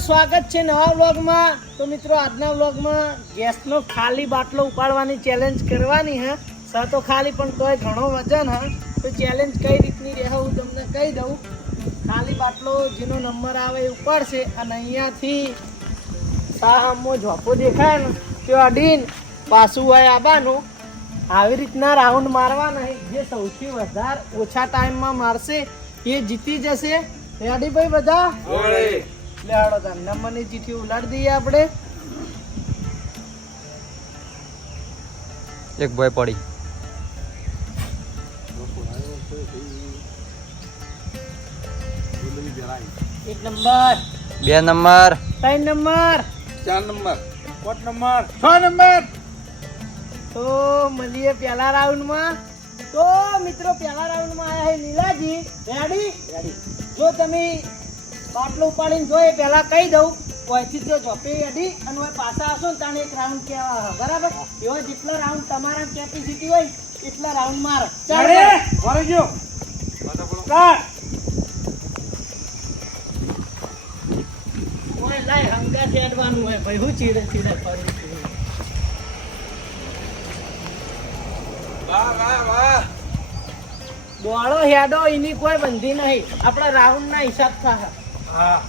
સ્વાગત છે નવા વ્લોગમાં. તો મિત્રો, આજના વ્લોગમાં ગેસનો ખાલી બાટલો ઉપાડવાની ચેલેન્જ કરવાની હા. સ તો ખાલી પણ તોય ઘણો વજન હા. તો ચેલેન્જ કઈ રીતની રહે હું તમને કહી દઉં. ખાલી બાટલો જેનો નંબર આવે એ ઉપાડશે અને અહીંયાથી સામો ઝોપો દેખાય ને, તે અડીન પાછું હોય આબાનું. આવી રીતના રાઉન્ડ મારવાના જે સૌથી વધારે ઓછા ટાઈમમાં મારશે, એ જીતી જશે. રેડી ભાઈ બધા? લે હાલો તાર નંબરની ચીઠી ઉલાડી દઈએ આપણે. એક બોય પડી. એક નંબર. બે નંબર. ત્રણ નંબર. ચાર નંબર. પાંચ નંબર. છ નંબર. તો મળીએ પહેલા રાઉન્ડમાં તો મિત્રો પહેલા રાઉન્ડમાં આયા છે લીલાજી. રેડી રેડી જો તમે બાટલો ઉપાડીને જો એ પહેલા કહી દઉં કોઈથી જો ઝોપી અડી અને ઓય પાછા આવશો ને તાણે એક રાઉન્ડ કહેવા બરાબર? એવો જેટલા રાઉન્ડ તમારા કેપેસિટી હોય એટલા રાઉન્ડ માર. ચાલે વળી ગયો ઓય લાય હંગા છેડવાનું હોય ભાઈ હું ચીડે ચીડે કરું વાહ વાહ વાહ. દોડો હેડો એની કોઈ બંધી નહીં. આપણા રાઉન્ડ ના હિસાબ થાય. હા.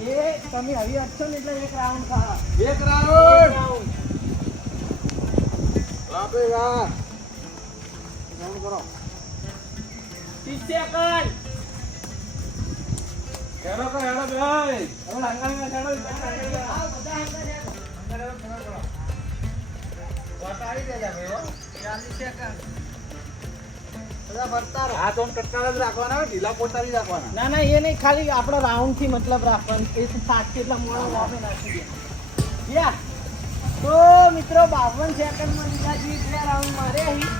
એ તમે હવે અડશો ને એટલે એક રાઉન્ડ થાય એક રાઉન્ડ. રાઉન્ડ. વાહ ભાઈ રાઉન્ડ કરો. ત્રીસ સેકન્ડ. હેડો કરો હેડો ભાઈ. હવે હંગામી હેડો આવ બધા હંગા હેડો. ચાલીસ સેકન્ડ બધા ફરતા રહો. હા તો ટટકારા જ રાખવાના હોય, ઢીલા પોતાની રાખવાના. ના ના એ નહીં ખાલી આપણો રાઉન્ડથી મતલબ રાખવાનું. એ સાત કેટલા મોડા વાપે નાખી દે. યા. તો મિત્રો બાવન સેકન્ડમાં લીલાજી બે રાઉન્ડ મારે અહીં.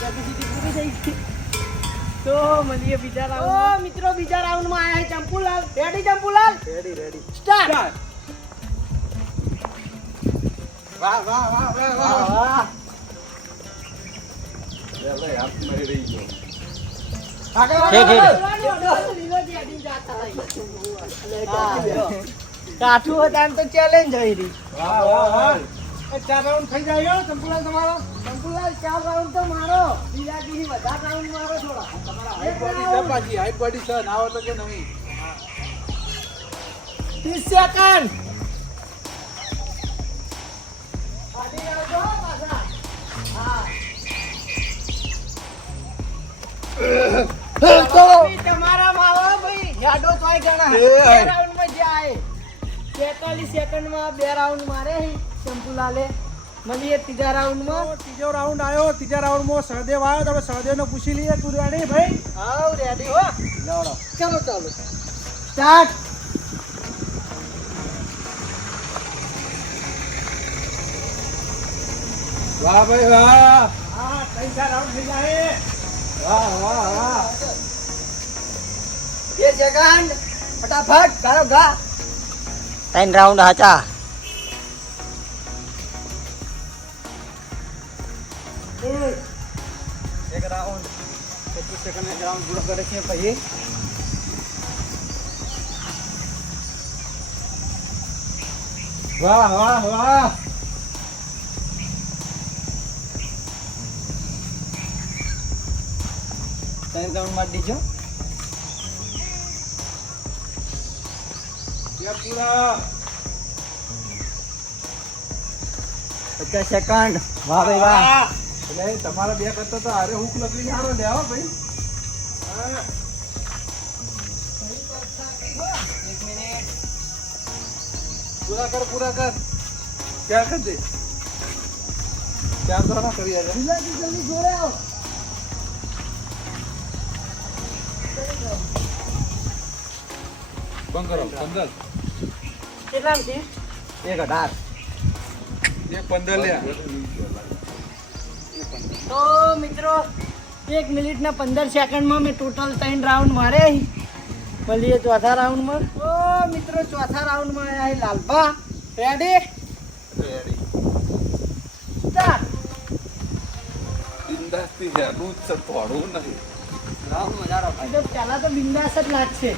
કેપેસિટી પૂરી થઈ ગઈ. તો મળીએ બીજા રાઉન્ડ ઓ મિત્રો બીજા રાઉન્ડમાં આયા છે Champulal. Ready Champulal? Ready ready start વાહ વાહ વાહ. વાહ વાહ. કાઠું હતા તો ચેલેન્જ હોય રહી વાહ વાહ વાહ એ ચાર રાઉન્ડ થઈ જાય હો તમારો. શંકુલાલ ચાર રાઉન્ડ તો મારો. બીજાથી વધારે રાઉન્ડ મારો થોડા. તમારા પાછી હાઈટ બોડી ના તો કે નહીં? ત્રીસ સેકન્ડ તમારા માવા ભાઈ યાદો તોય ગણા બે આય. રાઉન્ડમાં જાય બેતાલીસ સેકન્ડમાં બે રાઉન્ડ મારે મળીએ ત્રીજા રાઉન્ડમાં. ત્રીજો રાઉન્ડ આવ્યો ત્રીજા રાઉન્ડમાં સહદેવ આવ્યો તમે સહદેવને પૂછી લઈએ તું રેડી ભાઈ? હાવ રેડી હો. લાવડો ચલો ચાલો. સ્ટાર્ટ વાહ ભાઈ વાહ. હા ત્રણ ચાર રાઉન્ડ થઈ જાય વાહ વાહ વાહ. એ સેકન્ડ ફટાફટ ગાળો ગા ત્રણ રાઉન્ડ હાચા. એક રાઉન્ડ પચીસ સેકન્ડ રાઉન્ડ પૂરો કરે છે પછી. વાહ વાહ વાહ. ત્રણ રાઉન્ડ મારી દીજો પચાસ સેકન્ડ વાહ ભાઈ વાહ એટલે તમારા બે કરતા તો હારે હુક લકડી હારો લે હો ભાઈ એક મિનિટ પૂરા કર પૂરા કર ક્યાં કર દે ચાર તો કરી જલ્દી જલ્દી જોડે આવો બંધ કરો પંદર. કેટલા છે? એક અઢાર. એક પંદર લે. તો મિત્રો એક મિનિટના પંદર સેકન્ડમાં મેં ટોટલ ત્રણ રાઉન્ડ મારે. મળીએ ચોથા રાઉન્ડમાં તો મિત્રો ચોથા રાઉન્ડમાં આવ્યા લાલભા. રેડી રેડી સ્ટાર્ટ બિંદાસથી જ છે થોડું નહીં. પહેલા તો બિંદાસ જ લાગશે.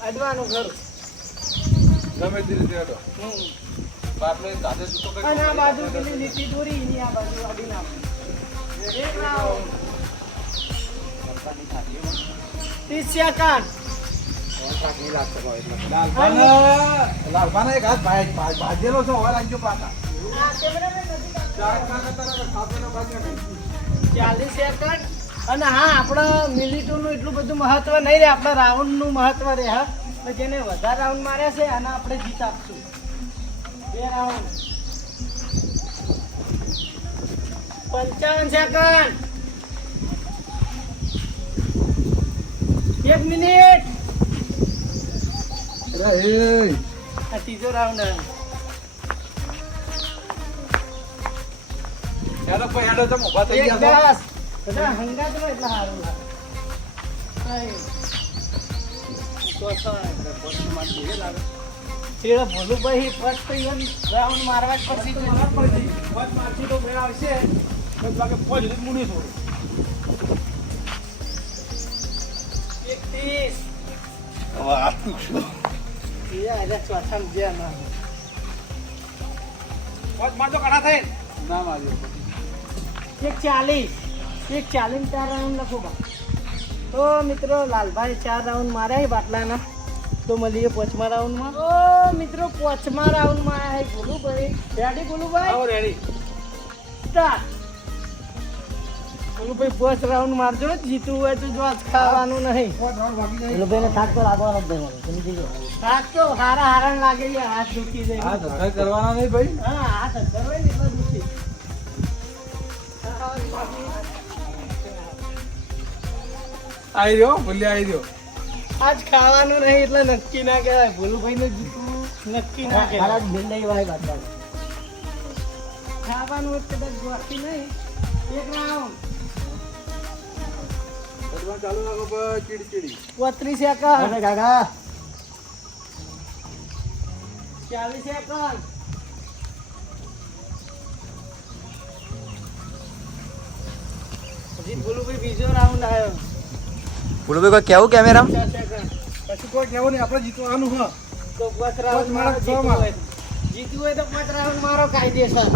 અડવાનું ખરું ગમે તે રીતે. હમ. બાપને અને આ બાજુ પેલી લીટી દોરી એની આ બાજુ અડી નાખું એક રાઉન્ડ ત્રીસ સેકન્ડ ભાજેલો છો હવે રાખજો પાછા ચાલીસ સેકન્ડ અને હા આપણા મિનિટોનું એટલું બધું મહત્વ નહીં રહે આપણા રાઉન્ડનું મહત્વ રહે હા. જેને વધારે રાઉન્ડ માર્યા છે અને આપણે જીત આપશું. બે રાઉન્ડ. પંચાવન સેકન્ડ. એક મિનિટ. ત્રીજો રાઉન્ડ. તમે થઈ ગયા છો. દસ બધા હંગાતમાં એટલે સારું લાગે. કઈ. તો છ એટલે પોસ્ટ મારતી એ લાગે. છેલ્લે ભોલું ભાઈ ફર્સ્ટ તો ઈવન રાઉન્ડ મારવા જ પડશે તો મારથી મેળ આવશે. બસ લાગે સુધી મૂડી છોડો. એકત્રીસ? એ આજે ચોથામાં જ્યાં ના હોય. મારતો માર ઘણા થાય. ના માર્યો. એક ચાલીસ. એક ચાલીસ ચાર રાઉન્ડ લખો બા. તો મિત્રો લાલભાઈ ચાર રાઉન્ડ માર્યા બાટલાના. તો મળીએ પાંચમા રાઉન્ડમાં ઓ મિત્રો પાંચમા રાઉન્ડમાં આયા હે બોલું ભાઈ. રેડી બોલું ભાઈ? આવો રેડી. સ્ટાર્ટ બોલું ભાઈ પાંચ રાઉન્ડ મારજો. જીતવું હોય તો જો આજ ખાવાનું નહીં. પાંચ ભાઈ થાક તો લાગવાનો જ નહીં હાથ તો હારા હારા લાગે છે. હાથ દુખી જાય. હા ધંધા કરવાના નહીં ભાઈ? હા હાથ હોય ને એટલે દુખી. આઈ રહ્યો ભૂલ્યા આવી રહ્યો આજ ખાવાનું નહીં એટલે નક્કી ના કહેવાય. ભોલુભાઈ ને જીતવું નક્કી ના કહેવાય. નહીં વાય વાત ખાવાનું કદાચ ગોઠવી નહીં. એક રાઉન્ડ. ચાલુ રાખો ભાઈ ચીડી ચીડી કાકા. ચાલીસ સેકન્ડ હજી ભૂલુભાઈ બીજો રાઉન્ડ આવ્યો. બોલો કોઈ કેવું કેમેરા પછી કોઈ કેવું નહીં આપણે જીતવાનું હા. તો પાંચ રાઉન્ડ મારો જીતવું હોય. જીતવું હોય તો પાંચ રાઉન્ડ મારો કાયદેસર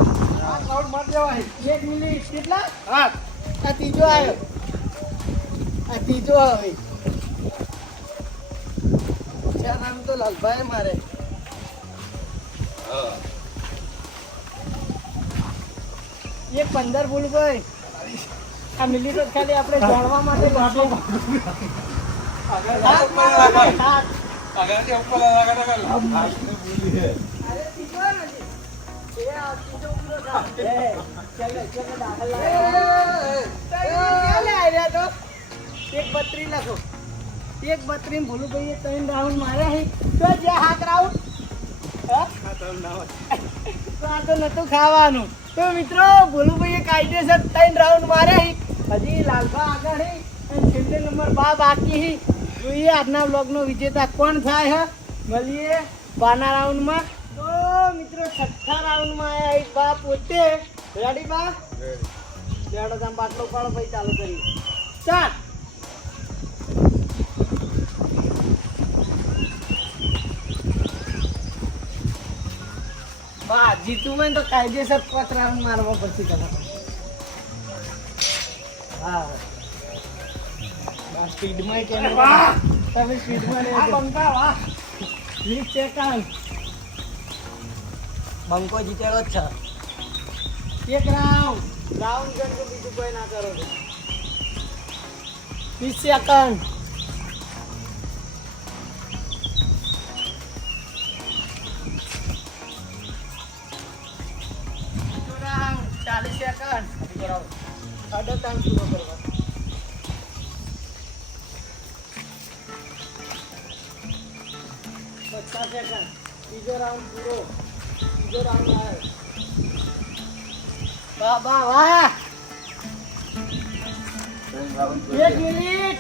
પાંચ રાઉન્ડ માર દેવાય. એક મિનિટ કેટલા? હા. આ ત્રીજો આવ્યો. આ ત્રીજો આવે. ચાર નામ તો લાલભાઈ મારે. એક પંદર ભૂલ ભાઈ આ જ ખાલી આપણે જાણવા માટે તો? એક બત્રી લખો. એક બત્રી ભૂલું ભાઈ ત્રણ રાઉન્ડ માર્યા છે તો જ્યાં હાથ રાઉન્ડ. તો આ તો નતું ખાવાનું. તો મિત્રો ભોલુભાઈએ કાયદેસર ત્રણ રાઉન્ડ માર્યા છે હજી લાલભા આગળ અને છેલ્લે નંબર બા બાકી જોઈએ આજના બ્લોગનો વિજેતા કોણ થાય હ? મળીએ બાના રાઉન્ડમાં. તો મિત્રો, છઠ્ઠા રાઉન્ડમાં આવ્યા એક બા પોતે. રેડી બા? બેડો તમે બાટલો પાડો ભાઈ ચાલુ કરી સ્ટાર્ટ બા જીતવું હોય તો કાયદેસર પાંચ રાઉન્ડ મારવા પડશે તમારે. હા. સ્પીડમાં કે તમે સ્પીડમાં રહેજો. વીસ સેકન્ડ. બંકો જીતેલો જ છે. એક રાઉન્ડ રાઉન્ડ ગણ બીજું કોઈ ના કરો તો વીસ સેકન્ડ. અડધો ટાઈમ પૂરો કરવા પચાસ સેકન્ડ બીજો રાઉન્ડ પૂરો. બીજો રાઉન્ડ આવ્યો વાહ વાહ વાહ. એક મિનિટ.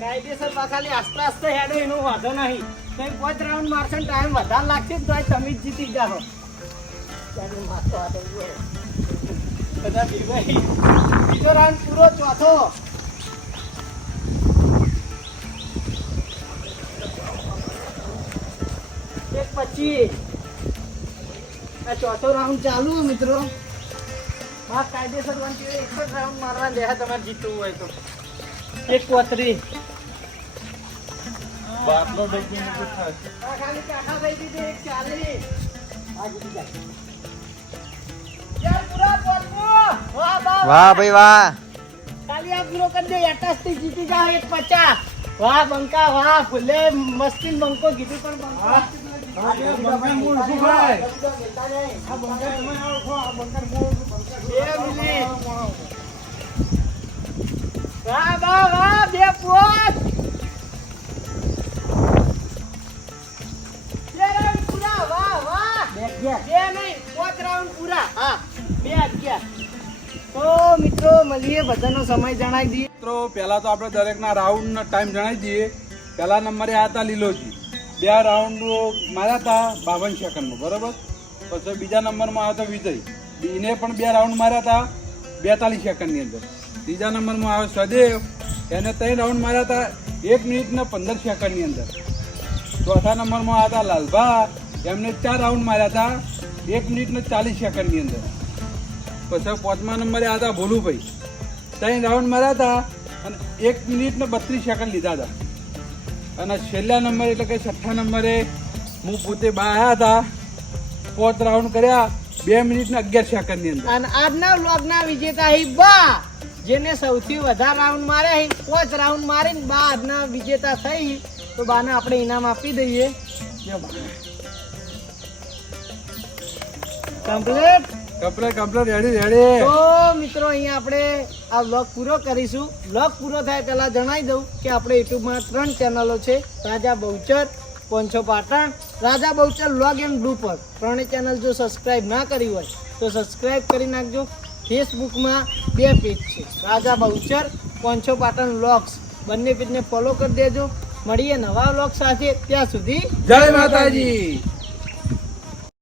કાયદેસર ખાલી આસ્તે આસ્તે હેડો, એનો વાંધો નહીં. તો પાંચ રાઉન્ડ મારશે ટાઈમ વધારે લાગશે તો તમે જીતી જાઓ. બધા. બીજો રાઉન્ડ પૂરો ચોથો એક પછી આ ચોથો રાઉન્ડ ચાલુ મિત્રો હા કાયદેસર વાંચી એક જ રાઉન્ડ મારવા દે તમારે જીતવું હોય તો એક પોતરી બાટલો ડગી ખાલી કાકા ભાઈ દીધી એક ચાલી આ જીતી જાય. વાહ ભાઈ વાહ. કાલી આ પૂરો કરી દે એટાસથી જીતી જા એક પચાસ. વાહ બંકા વાહ ફૂલે મસ્તી બંકો કીધું પણ બંકા. આ બે બંગાળ મૂળ ઊભું ભાઈ. આ બંગાળ તમે ઓળખો, આ બંગાળ મૂળ ઊભું, બંગાળ બે મિનિટ. વાહ વાહ વાહ બે પોત. બે. નહીં પાંચ રાઉન્ડ પૂરા. હા. બે અગિયાર. તો મિત્રો, મળીએ, બધાનો સમય જણાવી દઈએ. મિત્રો, પહેલાં તો આપણે દરેકના રાઉન્ડનો ટાઈમ જણાવી દઈએ. પહેલા નંબરે આ હતા લીલોજી. બે રાઉન્ડ માર્યા હતા બાવન સેકન્ડમાં, બરાબર? પછી બીજા નંબરમાં આવ્યો હતો વિજય. એને પણ બે રાઉન્ડ માર્યા હતા બેતાલીસ સેકન્ડની અંદર. ત્રીજા નંબરમાં આવ્યો સદેવ. એને ત્રણ રાઉન્ડ માર્યા હતા એક મિનિટ ને પંદર સેકન્ડની અંદર. ચોથા નંબરમાં આવ્યા હતા લાલભા. એમને ચાર રાઉન્ડ માર્યા હતા એક મિનિટ ને ચાલીસ સેકન્ડની અંદર. પછી પાંચમા નંબરે હતા ભોલુભાઈ. ત્રણ રાઉન્ડ માર્યા હતા અને એક મિનિટને બત્રીસ સેકન્ડ લીધા હતા અને છેલ્લા નંબરે એટલે કે છઠ્ઠા નંબરે હું પોતે બહાર આવ્યા હતા પાંચ રાઉન્ડ કર્યા બે મિનિટ ને અગિયાર સેકન્ડની અંદર. અને આજના વ્લોગના વિજેતા હી બા જેને સૌથી વધારે રાઉન્ડ માર્યા હી પાંચ રાઉન્ડ મારીને બા આજના વિજેતા થઈ. તો બાને આપણે ઇનામ આપી દઈએ. કમ્પ્લીટ કપડે કપડે રેડી રેડી. તો મિત્રો અહીંયા આપણે આ વ્લોગ પૂરો કરીશું. વ્લોગ પૂરો થાય પહેલા જણાવી દઉં કે આપણે યુટ્યુબમાં ત્રણ ચેનલો છે. Raja Bahuchar પોંછો Patan Raja Bahuchar vlog and blooper ત્રણેય ચેનલ જો સબસ્ક્રાઈબ ના કરી હોય તો સબસ્ક્રાઇબ કરી નાખજો. ફેસબુકમાં બે પેજ છે. રાજા બહુચર પોંછો પાટણ વ્લોગ્સ બંને પેજને ફોલો કરી દેજો. મળીએ નવા વ્લોગ સાથે. ત્યાં સુધી જય માતાજી.